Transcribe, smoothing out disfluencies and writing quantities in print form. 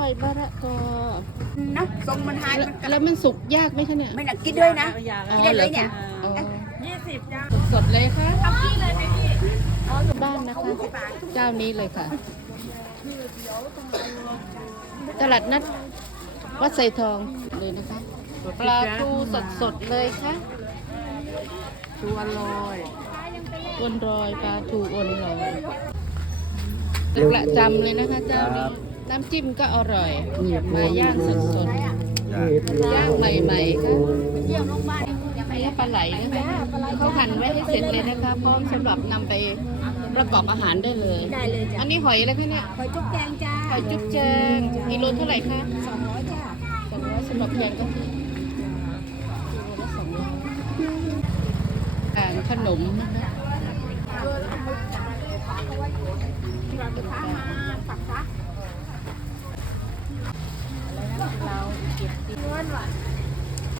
วัยบาระกอนะทรงมันหายแล้วมันสุกยากไหมคะเนี่ย ไม่หนักกินด้วยนะกินได้เลยเนี่ย20 จ้าสดเลยค่ะทำที่เลยไหมพี่บ้านนะคะเจ้านี้เลยค่ะ ตลาดนัดวัดไซทองเลยนะคะปลาทูสดๆเลยค่ะทูอร่อยอ้วนรอยปลาทูอ้วนรอยประจำเลยนะคะเจ้านี้น้ำจิ้มก็อร่อยมาย่างสดๆย่างใหม่ๆค่ะอันนี้ปลาไหลนะคะเขาหั่นไว้ให้เสร็จเลยนะคะพร้อมสำหรับนำไปประกอบอาหารได้เลยอันนี้หอยอะไรคะเนี่ยหอยจุ๊บแจงจ้าหอยจุ๊บแจงกิโลเท่าไหร่คะ200จ้า200สำหรับแพงก็คือกิโลละ200อ่างขนมนะคะเราเก็บติด